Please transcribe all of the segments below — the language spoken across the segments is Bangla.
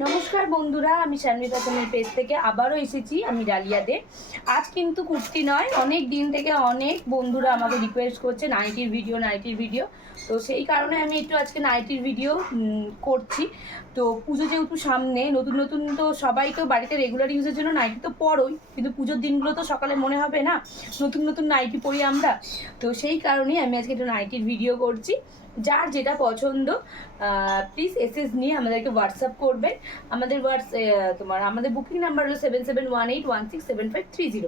নমস্কার বন্ধুরা, আমি শানভি ফ্যাশনের পেজ থেকে আবারও এসেছি আমি ডালিয়াতে। আজ কিন্তু কুর্তি নয়, অনেক দিন থেকে অনেক বন্ধুরা আমাকে রিকোয়েস্ট করছে নাইটির ভিডিও। তো সেই কারণে আমি একটু আজকে নাইটির ভিডিও করছি। তো পুজো যেহেতু সামনে, নতুন নতুন তো সবাই তো বাড়িতে রেগুলার ইউজের জন্য নাইটি তো পরোই, কিন্তু পুজোর দিনগুলো তো সকালে মনে হবে না নতুন নতুন নাইটি পরি আমরা। তো সেই কারণেই আমি আজকে একটু নাইটির ভিডিও করছি। যার যেটা পছন্দ প্লিজ এসএস নিয়ে আমাদেরকে হোয়াটসঅ্যাপ করবে। আমাদের বুকিং নাম্বার হলো 7718167530।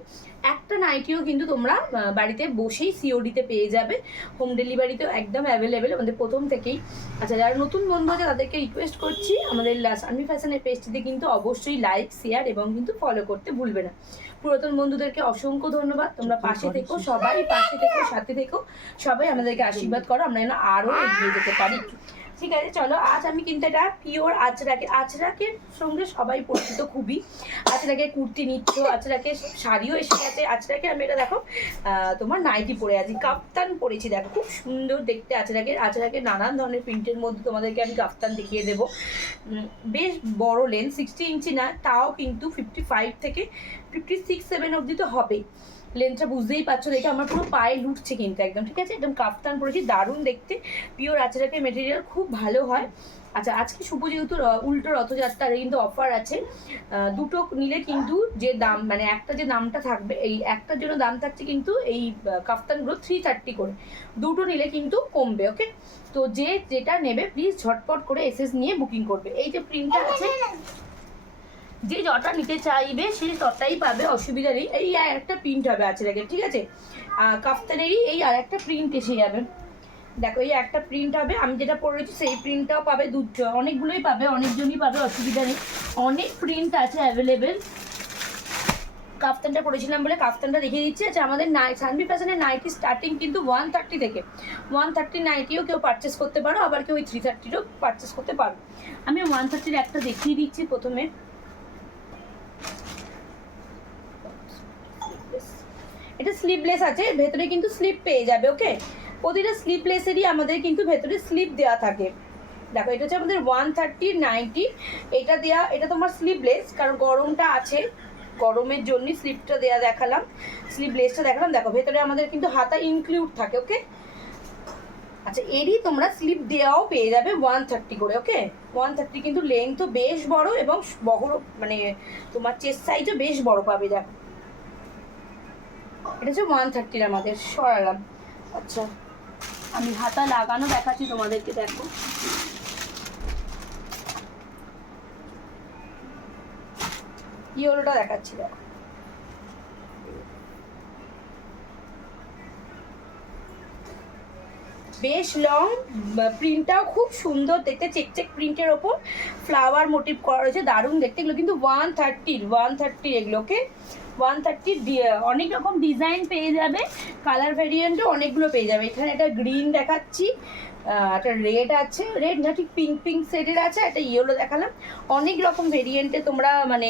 একটা নাইটিও কিন্তু তোমরা বাড়িতে বসেই সিওডিতে পেয়ে যাবে, হোম ডেলিভারিতেও একদম অ্যাভেলেবেল আমাদের প্রথম থেকেই। আচ্ছা, যারা নতুন বন্ধু আছে তাদেরকে রিকোয়েস্ট করছি আমাদের শানভি ফ্যাশনের পেজটিতে কিন্তু অবশ্যই লাইক, শেয়ার এবং কিন্তু ফলো করতে ভুলবে না। পুরাতন বন্ধুদেরকে অসংখ্য ধন্যবাদ, তোমরা পাশে থেকো, সবাই পাশে থেকো, সাথে থেকো, সবাই আমাদেরকে আশীর্বাদ করো, আমরা যেন আরও এগিয়ে যেতে পারি। ঠিক আছে, চলো আজ আমি কিন্তু এটা পিওর আজরাকের সঙ্গে সবাই পরিচিত খুবই। আজরাকের কুর্তি নিচ্ছ, আজরাকের শাড়িও এসে গেছে। আজরাকের আমি এটা দেখো তোমার নাইটি পরে আছি, কাপ্তান পরেছি, দেখো খুব সুন্দর দেখতে। আজরাকের নানান ধরনের প্রিন্টের মধ্যে তোমাদেরকে আমি কাপ্তান দেখিয়ে দেবো। বেশ বড় লেন্থ, 60 ইঞ্চি না, তাও কিন্তু 55 থেকে 56-7 অবধি তো হবেই। লেন্থটা বুঝতেই পারছো দেখে আমার পুরো পায়ে লুটছে কিন্তু একদম। ঠিক আছে, একদম কাফতান পরেছি, দারুণ দেখতে, পিওর আচরাকের মেটেরিয়াল, খুব ভালো হয়। আচ্ছা, আজকে শুভ যেহেতু উল্টো রথযাত্রার কিন্তু অফার আছে। দুটো নিলে কিন্তু যে দাম, মানে একটা যে দামটা থাকবে, এই একটার জন্য দাম থাকছে কিন্তু এই কাফতানগুলো 330 করে, দুটো নিলে কিন্তু কমবে। ওকে, তো যে যেটা নেবে প্লিজ ঝটপট করে এসএস নিয়ে বুকিং করবে। এই যে প্রিন্টটা আছে, যে যটা নিতে চাইবে সে তটাই পাবে, অসুবিধা নেই। এই আর একটা প্রিন্ট হবে আজরাকে, ঠিক আছে, কাফতানেরই এই আর একটা প্রিন্ট এসে যাবে। দেখো এই একটা প্রিন্ট হবে, আমি যেটা পরেছি সেই প্রিন্টটাও পাবে, অনেকগুলোই পাবে, অনেকজনই পাবে, অসুবিধা নেই। অনেক প্রিন্ট আছে অ্যাভেলেবেল। কাফতানটা পরেছিলাম বলে কাফতানটা দেখিয়ে দিচ্ছি। আচ্ছা, আমাদের শানভি ফ্যাশনের নাইটি স্টার্টিং কিন্তু 130 থেকে। 130 নাইটিও কেউ পারচেস করতে পারো, আবার কেউ ওই 330ও পারচেস করতে পারো। আমি 130-র একটা দেখিয়ে দিচ্ছি প্রথমে। এটা স্লিভলেস আছে, ভেতরে কিন্তু স্লিপ পেয়ে যাবে। ওকে, প্রতিটা স্লিপলেসেরই আমাদের কিন্তু ভেতরে স্লিপ দেওয়া থাকে। দেখো এটা হচ্ছে আমাদের 130 নাইটি, এটা দেওয়া, এটা তোমার স্লিভলেস, কারণ গরমটা আছে, গরমের জন্য স্লিপটা দেওয়া দেখালাম, স্লিভলেসটা দেখালাম। দেখো ভেতরে আমাদের কিন্তু হাতা ইনক্লুড থাকে। ওকে, আচ্ছা, এরই তোমরা স্লিপ দেওয়াও পেয়ে যাবে 130 করে। ওকে, 130 কিন্তু লেন্থও বেশ বড় এবং বড়, মানে তোমার চেস্ট সাইজও বেশ বড় পাবে। দেখো এটা হচ্ছে 130 আমাদের সরালাম। আচ্ছা, আমি হাতা লাগানো দেখাচ্ছি তোমাদেরকে। দেখো ইয়েলোটা দেখাচ্ছি, দেখো বেশ লং, প্রিন্টটাও খুব সুন্দর দেখতে, চেক প্রিন্টের ওপর ফ্লাওয়ার মোটিভ করা রয়েছে, দারুণ দেখতে। এগুলো কিন্তু 130 এগুলোকে 130 অনেক রকম ডিজাইন পেয়ে যাবে, কালার ভ্যারিয়েন্টও অনেকগুলো পেয়ে যাবে। এখানে একটা গ্রিন দেখাচ্ছি, একটা রেড আছে, রেড না ঠিক পিঙ্ক শেডের আছে, একটা ইয়েলো দেখালাম। অনেক রকম ভেরিয়েন্টে তোমরা মানে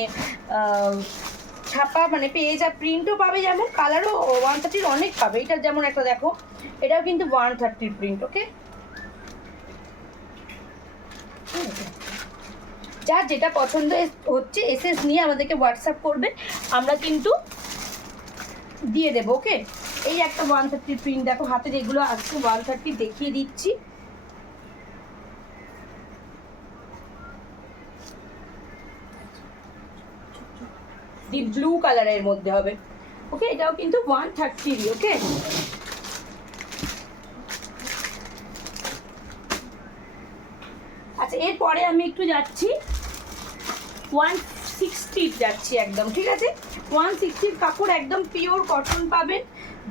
ছাপা মানে পেয়ে যা, প্রিন্টও পাবে, যেমন কালারও 130 অনেক পাবে। এটা যেমন একটা দেখো, এটাও কিন্তু 130 প্রিন্ট। ওকে, যার যেটা পছন্দ হচ্ছে এসএস নিয়ে আমাদেরকে হোয়াটসঅ্যাপ করবে, আমরা কিন্তু দিয়ে দেবো। ওকে, এই একটা 130 প্রিন্ট দেখো, হাতে যেগুলো আছে 130 দেখিয়ে দিচ্ছি। ডিপ ব্লু কালারের মধ্যে হবে। ওকে, এটাও কিন্তু 130। ওকে, আচ্ছা, এরপরে আমি একটু যাচ্ছি 160 যাচ্ছি একদম। ঠিক আছে, 160 কাপড় একদম পিওর কটন পাবেন,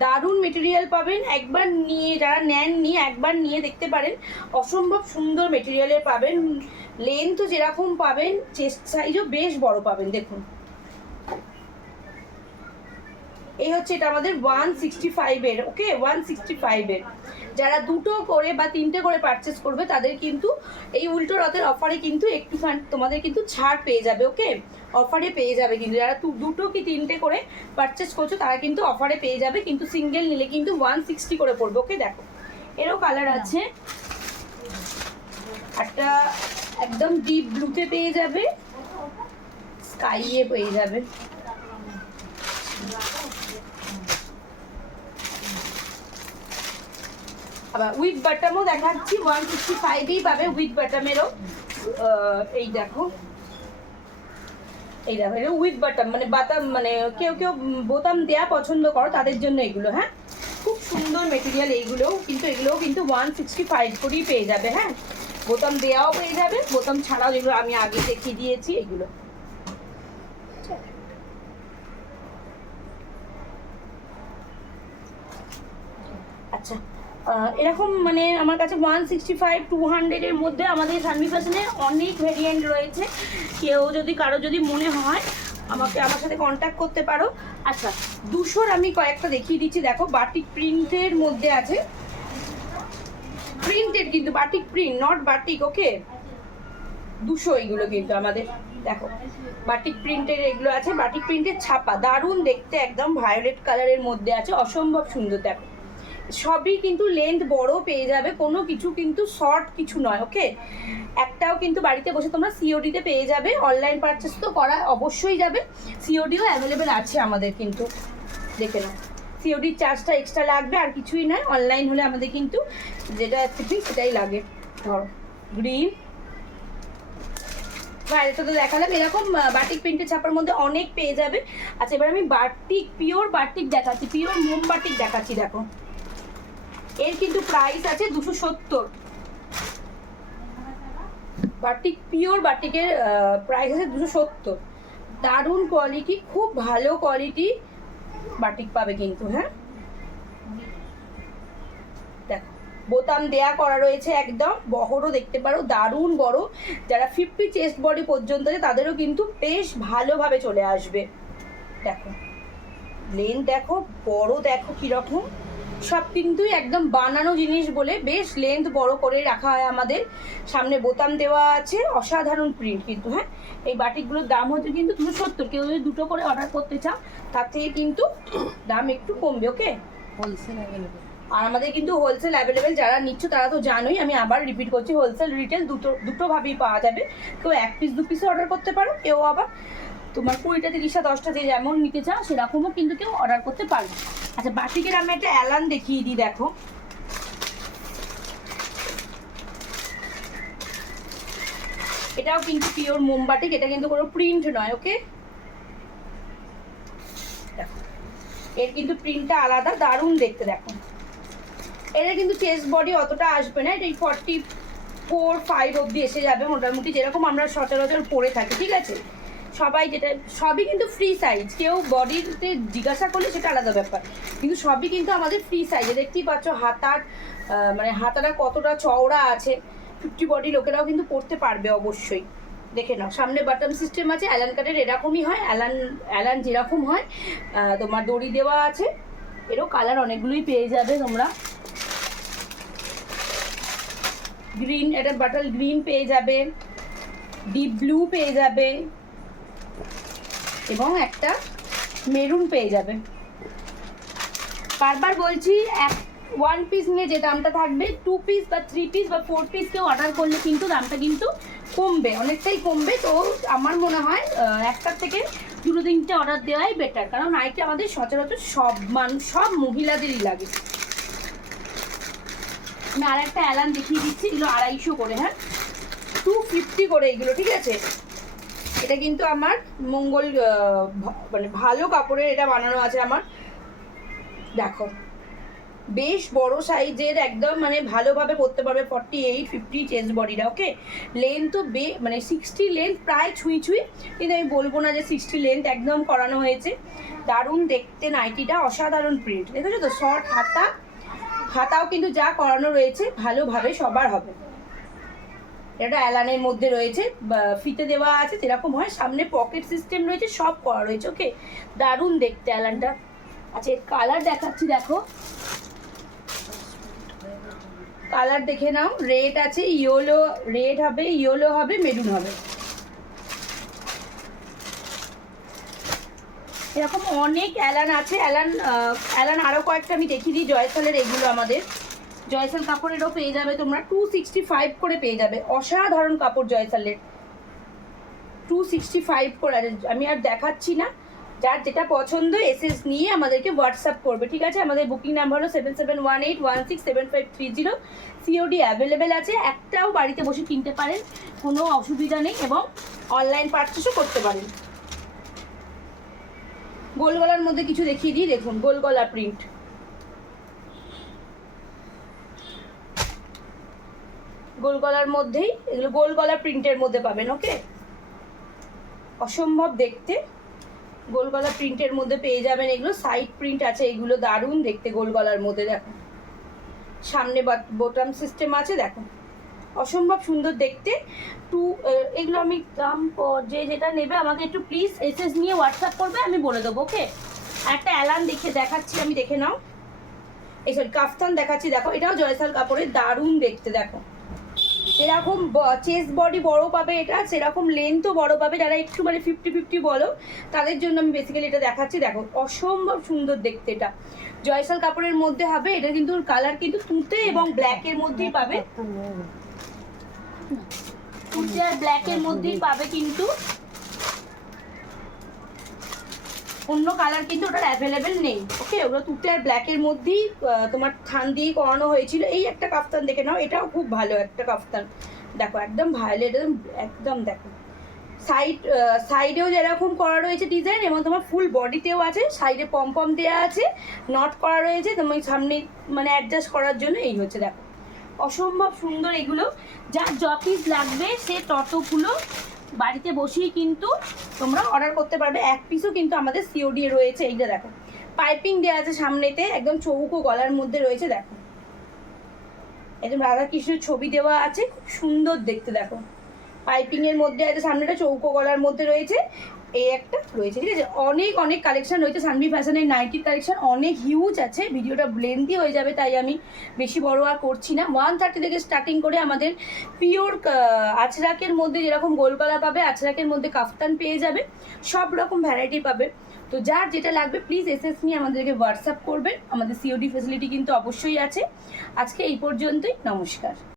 দারুণ মেটেরিয়াল পাবেন। একবার নিয়ে, যারা নেননি একবার নিয়ে দেখতে পারেন, অসম্ভব সুন্দর মেটেরিয়ালের পাবেন। লেন্থও যেরকম পাবেন, চেস্ট সাইজও বেশ বড় পাবেন। দেখুন এই হচ্ছে এটা আমাদের 165-এর। ওকে, 165-এর যারা দুটো করে বা তিনটে করে পারচেস করবে তাদের কিন্তু এই উল্টো রথের অফারে কিন্তু একটুখানি তোমাদের কিন্তু ছাড় পেয়ে যাবে। ওকে, অফারে পেয়ে যাবে, কিন্তু যারা দুটো কি তিনটে করে পারচেস করছো তারা কিন্তু অফারে পেয়ে যাবে, কিন্তু সিঙ্গেল নিলে কিন্তু 160 করে পড়বে। ওকে, দেখো এরও কালার আছে, একটা একদম ডিপ ব্লুতে পেয়ে যাবে, স্কাইয়ে পেয়ে যাবে। আবার উইথ বাটামও দেখাচ্ছি, 155এই পাবে উইথ বাটামেরও। এই দেখো, এই দেখো, এটা উইথ বাটাম, মানে বাটাম, মানে কেউ কেউ বোতাম দেয়া পছন্দ করো তাদের জন্য এগুলো। হ্যাঁ, খুব সুন্দর মেটেরিয়াল এইগুলোও, কিন্তু এগুলোও কিন্তু 165 করেই পেয়ে যাবে। হ্যাঁ, বোতাম দেওয়াও পেয়ে যাবে, বোতাম ছাড়াও, যেগুলো আমি আগে দেখিয়ে দিয়েছি এগুলো। আচ্ছা, এরকম মানে আমার কাছে 165, 200-এর মধ্যে আমাদের সানভি ফ্যাশনের অনেক ভেরিয়েন্ট রয়েছে। কেউ যদি, কারো যদি মনে হয় আমার সাথে কন্ট্যাক্ট করতে পারো। আচ্ছা, 200-র আমি কয়েকটা দেখিয়ে দিচ্ছি। দেখো, বাটিক প্রিন্টের মধ্যে আছে, প্রিন্টেড কিন্তু বাটিক প্রিন্ট, নট বাটিক। ওকে, 200 এইগুলো কিন্তু আমাদের। দেখো, বাটিক প্রিন্টের এগুলো আছে, বাটিক প্রিন্টের ছাপা, দারুণ দেখতে, একদম ভায়োলেট কালারের মধ্যে আছে, অসম্ভব সুন্দর। দেখো, সবই কিন্তু লেন্থ বড় পেয়ে যাবে, কোনো কিছু কিন্তু শর্ট কিছু নয়। ওকে, একটাও কিন্তু বাড়িতে বসে তোমরা সিওডিতে পেয়ে যাবে। অনলাইন পারচেস তো করা অবশ্যই যাবে, সিওডিও অ্যাভেলেবেল আছে আমাদের কিন্তু, দেখে নাও। সিওডির চার্জটা এক্সট্রা লাগবে, আর কিছুই নয়। অনলাইন হলে আমাদের কিন্তু যেটা শিপিং সেটাই লাগে। ধরো, গ্রিন, এটা তো দেখালাম। এরকম বাটিক প্রিন্টের ছাপার মধ্যে অনেক পেয়ে যাবে। আচ্ছা, এবার আমি বাটিক, পিওর বাটিক দেখাচ্ছি, পিওর মোম বাটিক দেখাচ্ছি। দেখো, এর কিন্তু প্রাইস আছে 270। বাটিক, পিওর বাটিকের প্রাইস আছে 270। দারুণ কোয়ালিটি, খুব ভালো কোয়ালিটি বাটিক পাবে কিন্তু। হ্যাঁ, দেখো, বোতাম দেয়া করা রয়েছে, একদম বহরও দেখতে পারো, দারুণ বড়। যারা 50 চেস্ট বডি পর্যন্ত আছে তাদেরও কিন্তু বেশ ভালোভাবে চলে আসবে। দেখো, লেন্থ দেখো, বড় দেখো কিরকম, সব কিন্তু একদম বানানো জিনিস বলে বেশ লেন্থ বড় করে রাখা হয় আমাদের। সামনে বোতাম দেওয়া আছে, অসাধারণ প্রিন্ট কিন্তু। হ্যাঁ, এই বাটিকগুলোর দাম হচ্ছে কিন্তু 270। কেউ যদি দুটো করে অর্ডার করতে চাও তার থেকে কিন্তু দাম একটু কমবে। ওকে, হোলসেল অ্যাভেলেবেল, আর আমাদের কিন্তু হোলসেল অ্যাভেলেবেল। যারা নিচ্ছ তারা তো জানোই, আমি আবার রিপিট করছি, হোলসেল রিটেল দুটোভাবেই পাওয়া যাবে। কেউ 1 পিস 2 পিসও অর্ডার করতে পারো, কেউ আবার তোমার 20টা 30টা 10টা যে যেমন নিতে চাও সেরকমও কিন্তু কেউ অর্ডার করতে পারবে। আচ্ছা, বাটিকের আমি একটা অ্যালান দেখিয়ে দিই। দেখো, এটাও কিন্তু পিওর মোমবাটিক, এটা কিন্তু কোনো প্রিন্ট নয়। ওকে, দেখো, এর কিন্তু প্রিন্টটা আলাদা, দারুণ দেখতে। দেখো, এটা কিন্তু চেস্ট বডি অতটা আসবে না, এটা 44-45 অবধি এসে যাবে মোটামুটি, যেরকম আমরা সচরাচর পরে থাকি। ঠিক আছে, সবাই যেটা, সবই কিন্তু ফ্রি সাইজ। কেউ বডিতে জিজ্ঞাসা করলে সেটা আলাদা ব্যাপার, কিন্তু সবই কিন্তু আমাদের ফ্রি সাইজে। দেখতেই পাচ্ছ হাতার, মানে হাতাটা কতটা চওড়া আছে। 50 বডি লোকেরাও কিন্তু পরতে পারবে অবশ্যই। দেখে নাও, সামনে বাটন সিস্টেম আছে, অ্যালান কাটের এরকমই হয়, অ্যালান যেরকম হয় তোমার দড়ি দেওয়া আছে। এরও কালার অনেকগুলোই পেয়ে যাবে তোমরা। গ্রিন, এটা বাটল গ্রিন পেয়ে যাবে, ডিপ ব্লু পেয়ে যাবে, এবং একটা মেরুন পেয়ে যাবে। বারবার বলছি, 1 পিস নিয়ে যে দামটা থাকবে, 2 পিস বা 3 পিস বা 4 পিস কেউ অর্ডার করলে কিন্তু দামটা কিন্তু কমবে, অনেকটাই কমবে। তো আমার মনে হয় একটার থেকে 2-3টে অর্ডার দেওয়াই বেটার, কারণ নাইটি আমাদের সচরাচর সব মহিলাদেরই লাগে। আমি আর একটা অ্যালান দেখিয়ে দিচ্ছি, এগুলো 250 করে। হ্যাঁ, 250 করে এগুলো। ঠিক আছে, এটা কিন্তু আমার মঙ্গল, মানে ভালো কাপড়ের এটা বানানো আছে আমার। দেখো, বেশ বড় সাইজের, একদম মানে ভালোভাবে পরতে পারবে। 48-50 চেস্ট বডিটা। ওকে, লেন্থ তো মানে 60 লেন্থ প্রায় ছুঁই, কিন্তু আমি বলবো না যে 60 লেন্থ একদম করানো হয়েছে। দারুণ দেখতে নাইটিটা, অসাধারণ প্রিন্ট। দেখেছো তো, শর্ট হাতাও কিন্তু যা করানো রয়েছে ভালোভাবে সবার হবে। এটা অ্যালানের মধ্যে রয়েছে, ফিতে দেওয়া আছে যেরকম হয়, সামনে পকেট সিস্টেম রয়েছে, সব করা রয়েছে। ওকে, দারুণ দেখতে অ্যালানটা। আচ্ছা, এর কালার দেখাচ্ছি। দেখো, কালার দেখে নাও, রেড আছে, ইয়েলো, রেড হবে, ইয়েলো হবে, মেরুন হবে। এরকম অনেক অ্যালান আছে। অ্যালান আরও কয়েকটা আমি দেখিয়ে দিই, জয়সলের এগুলো আমাদের। জয়সাল কাপড়েরও পেয়ে যাবে তোমরা 265 করে পেয়ে যাবে। অসাধারণ কাপড় জয়সালের, 265 করে। আমি আর দেখাচ্ছি না, যার যেটা পছন্দ এসএস নিয়ে আমাদেরকে হোয়াটসঅ্যাপ করবে, ঠিক আছে? আমাদের বুকিং নাম্বার হলো 7718167530। সিওডি অ্যাভেলেবেল আছে, একটাও বাড়িতে বসে কিনতে পারেন, কোনো অসুবিধা নেই, এবং অনলাইন পারচেসও করতে পারেন। গোল গলার মধ্যে কিছু দেখিয়ে দিই, দেখুন গোল গলা প্রিন্ট, গোল গলার মধ্যেই এগুলো গোল গলা প্রিন্টের মধ্যে পাবেন। ওকে, অসম্ভব দেখতে, গোল গলা প্রিন্টের মধ্যে পেয়ে যাবেন এগুলো। সাইড প্রিন্ট আছে এগুলো, দারুণ দেখতে গোল গলার মধ্যে। দেখো সামনে বোটাম সিস্টেম আছে, দেখো অসম্ভব সুন্দর দেখতে। এগুলো আমি দাম যে যেটা নেবে আমাকে একটু প্লিজ এসএস নিয়ে হোয়াটসঅ্যাপ করবে, আমি বলে দেবো। ওকে, একটা অ্যালান দেখাচ্ছি আমি, দেখে নাও। এই সরি কাফতান দেখাচ্ছি, দেখো এটাও জয়সাল কাপড়ের, দারুণ দেখতে। দেখো এরকম চেস্ট বডি বড় পাবে, এটা সেরকম লেন্থও বড় পাবে। যারা একটু মানে 50-50 বলো তাদের জন্য আমি বেসিক্যালি এটা দেখাচ্ছি। দেখো অসম্ভব সুন্দর দেখতে, এটা জয়সাল কাপড়ের মধ্যে হবে। এটা কিন্তু কালার কিন্তু তুঁতে এবং ব্ল্যাকের মধ্যেই পাবে, তুঁতে আর ব্ল্যাকের মধ্যেই পাবে, কিন্তু অন্য কালার কিন্তু ওটার অ্যাভেলেবেল নেই। ওকে, ওগুলো তুঁতে আর ব্ল্যাকের মধ্যেই তোমার থান দিয়ে করানো হয়েছিল। এই একটা কাফতান দেখে নাও, এটাও খুব ভালো একটা কাফতান। দেখো একদম ভায়োলেট, একদম দেখো সাইডেও যেরকম করা রয়েছে ডিজাইন, এবং তোমার ফুল বডিতেও আছে, সাইডে পম দেওয়া আছে, নট করা রয়েছে তোমার সামনে মানে অ্যাডজাস্ট করার জন্য। এই হচ্ছে দেখো অসম্ভব সুন্দর এগুলো। যার পিস লাগবে সে ততগুলো বাড়িতে বসেই কিন্তু তোমরা অর্ডার করতে পারবে। এক পিসও কিন্তু আমাদের সিওডি রয়েছে। এইটা দেখো পাইপিং দেওয়া আছে সামনেতে, একদম চৌকো গলার মধ্যে রয়েছে। দেখো একদম রাধাকৃষ্ণের ছবি দেওয়া আছে, খুব সুন্দর দেখতে। দেখো পাইপিং এর মধ্যে আছে, সামনেটা চৌকো গলার মধ্যে রয়েছে, এই একটা রয়েছে, ঠিক আছে? অনেক কালেকশন রয়েছে সানভি ফ্যাশনের, নাইটির কালেকশন অনেক হিউজ আছে। ভিডিওটা লেন্থি হয়ে যাবে, তাই আমি বেশি বড় আর করছি না। 130 থেকে স্টার্টিং করে আমাদের পিওর আচরাকের মধ্যে যেরকম গোলগলা পাবে, আচরাকের মধ্যে কাফতান পেয়ে যাবে, সব রকম ভ্যারাইটি পাবে। তো যার যেটা লাগবে প্লিজ এসএস নিয়ে আমাদেরকে হোয়াটসঅ্যাপ করবেন। আমাদের সিওডি ফ্যাসিলিটি কিন্তু অবশ্যই আছে। আজকে এই পর্যন্তই, নমস্কার।